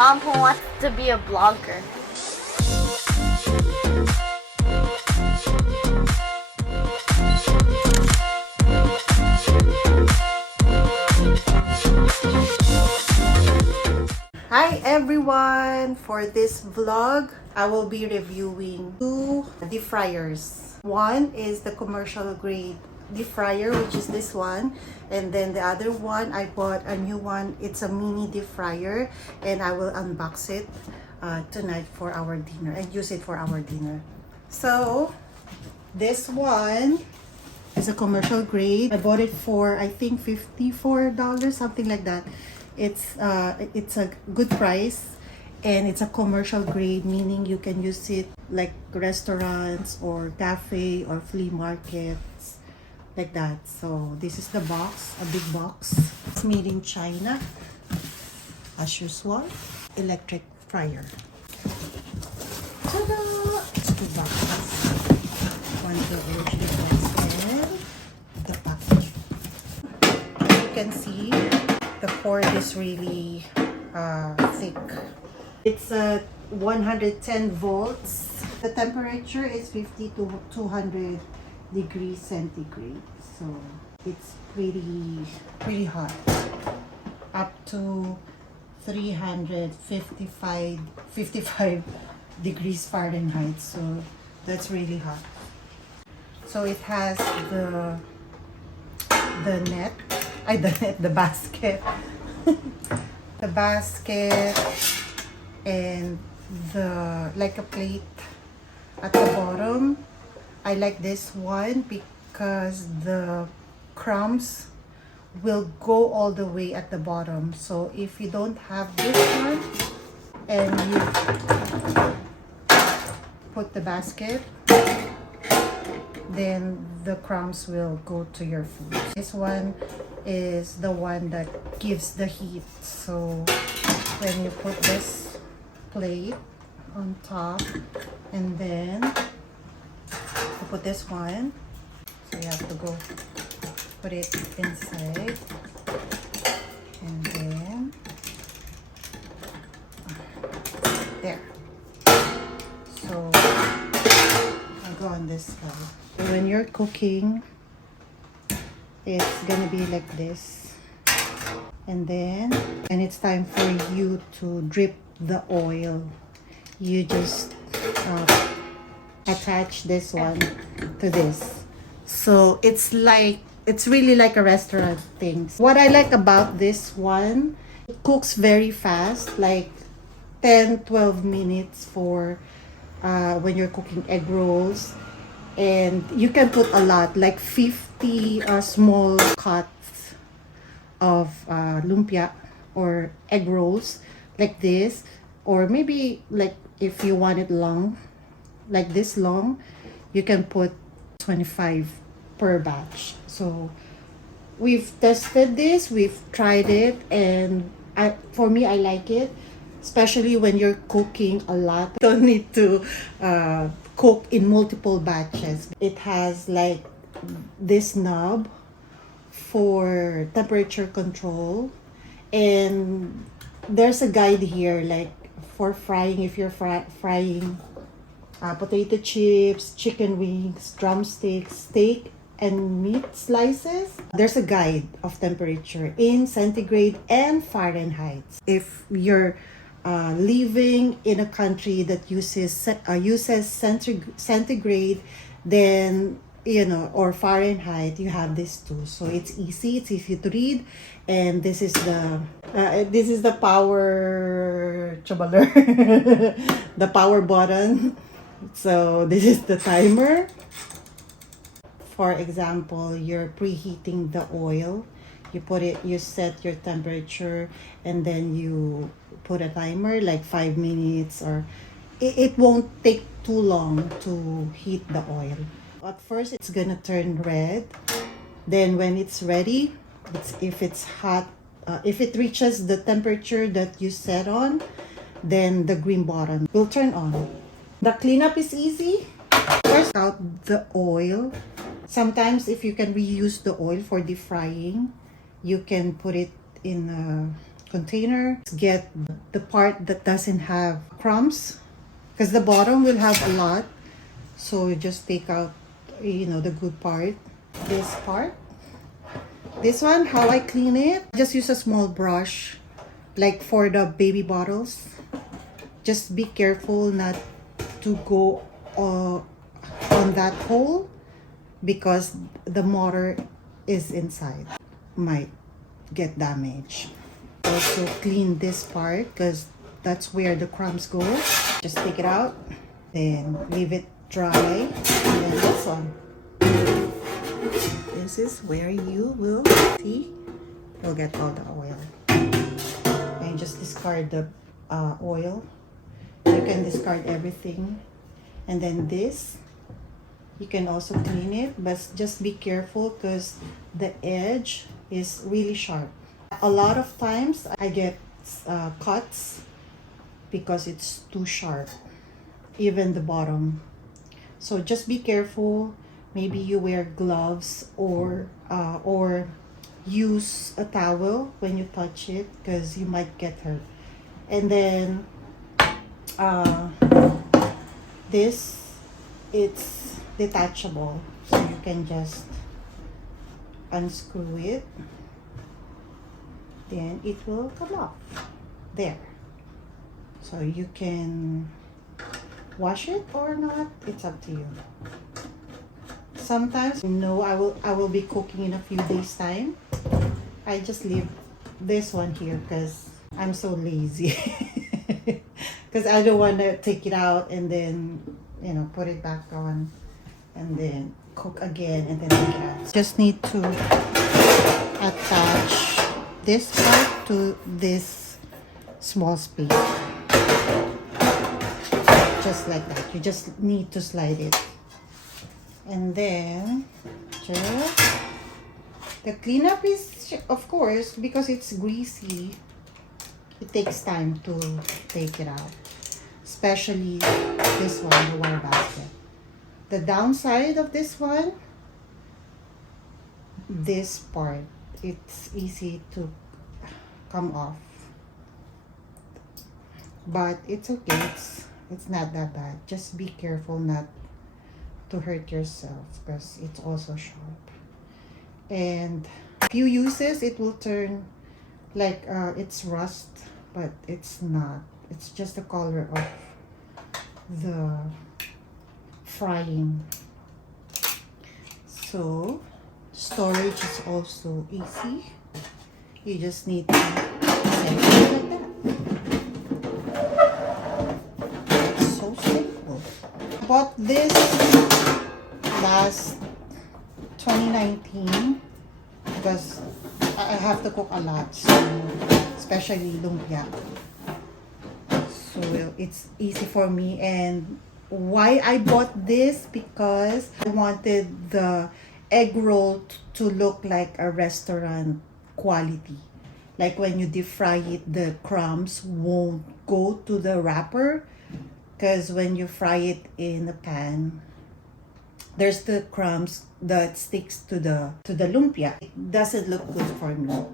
who wants to be a blogger. Hi everyone! For this vlog, I will be reviewing two deep fryers. One is the commercial grade deep fryer, which is this one, and then the other one I bought a new one. It's a mini deep fryer, and I will unbox it tonight for our dinner and use it for our dinner. So this one is a commercial grade. I bought it for I think $54, something like that. It's a good price, and it's a commercial grade, meaning you can use it like restaurants or cafe or flea markets, like that. So this is the box, a big box. It's made in China, as usual. Electric fryer. Ta-da! It's two boxes. One the original box and the package. As you can see, the cord is really thick. It's 110 volts. The temperature is 50 to 200 degrees centigrade. So it's pretty hot. Up to 55 degrees Fahrenheit. So that's really hot. So it has the net. The basket. The basket and like a plate at the bottom. I like this one because the crumbs will go all the way at the bottom. So if you don't have this one and you put the basket, then the crumbs will go to your food. This one is the one that gives the heat. So when you put this plate on top, and then you put this one, so you have to go put it inside, and then there. So I'll go on this side. When you're cooking, it's gonna be like this, and then when it's time for you to drip the oil, you just attach this one to this. So it's really like a restaurant thing. What I like about this one, it cooks very fast, like 10-12 minutes for when you're cooking egg rolls. And you can put a lot, like 50 small cuts of lumpia or egg rolls like this, or maybe like if you want it long, like this long, you can put 25 per batch. So we've tested this, we've tried it, and for me, I like it, especially when you're cooking a lot. You don't need to cook in multiple batches. It has like this knob for temperature control, and there's a guide here like for frying. If you're frying potato chips, chicken wings, drumsticks, steak, and meat slices, there's a guide of temperature in centigrade and Fahrenheit. If you're living in a country that uses centigrade, then or Fahrenheit, you have this too. So it's easy to read, and this is the power the power button. So this is the timer. For example, you're preheating the oil. You set your temperature, and then you put a timer like 5 minutes, or it won't take too long to heat the oil. At first, it's gonna turn red. Then when it's ready, if it's hot, if it reaches the temperature that you set on, then the green button will turn on. The cleanup is easy. First, out the oil. Sometimes if you can reuse the oil for deep frying, you can put it in a container. Get the part that doesn't have crumbs, because the bottom will have a lot. So you just take out, you know, the good part. This part. This one, how I clean it, just use a small brush, like for the baby bottles. Just be careful not to go on that hole, because the motor is inside, might get damaged. Also clean this part, because that's where the crumbs go. Just take it out, then leave it dry. And then this one, this is where you will see, you'll get all the oil. And just discard the oil. You can discard everything. And then this, you can also clean it, but just be careful because the edge is really sharp. A lot of times I get cuts because it's too sharp, even the bottom. So just be careful. Maybe you wear gloves or use a towel when you touch it, because you might get hurt. And then this, it's detachable, so you can just unscrew it, then it will come off there. So you can wash it or not, it's up to you. Sometimes, you know, I will be cooking in a few days time. I just leave this one here because I'm so lazy. Because I don't want to take it out and then, you know, put it back on and then cook again and then take it out. Just need to attach this part to this small space. Just like that. You just need to slide it. And then just the cleanup is, of course, because it's greasy, it takes time to take it out. Especially this one, the wire basket. The downside of this one, this part, it's easy to come off. But it's okay, it's not that bad. Just be careful not to hurt yourself because it's also sharp. And few uses it will turn like it's rust, but it's not. It's just the color of the frying. So storage is also easy. You just need to set it like that. It's so simple. Bought this last 2019 because I have to cook a lot, so especially lumpia. So it's easy for me. And why I bought this, because I wanted the egg roll to look like a restaurant quality. Like when you deep fry it, the crumbs won't go to the wrapper, because when you fry it in the pan, there's the crumbs that sticks to the lumpia. It doesn't look good for me,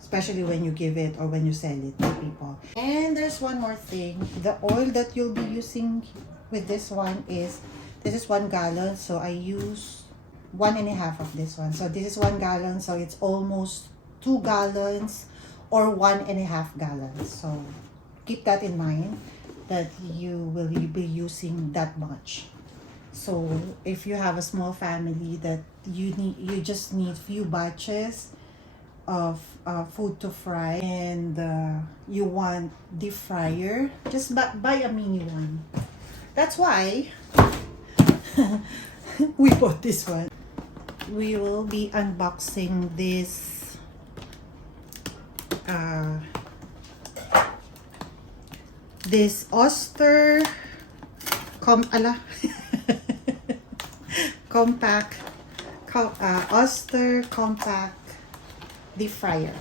especially when you give it or when you sell it to people. And there's one more thing. The oil that you'll be using with this one is, this is 1 gallon, so I use 1.5 of this one. So this is 1 gallon, so it's almost 2 gallons or 1.5 gallons. So keep that in mind, that you will be using that much. So if you have a small family that you just need few batches of food to fry, and you want deep fryer, just buy a mini one. That's why we bought this one. We will be unboxing this this Oyster Oyster compact deep fryer.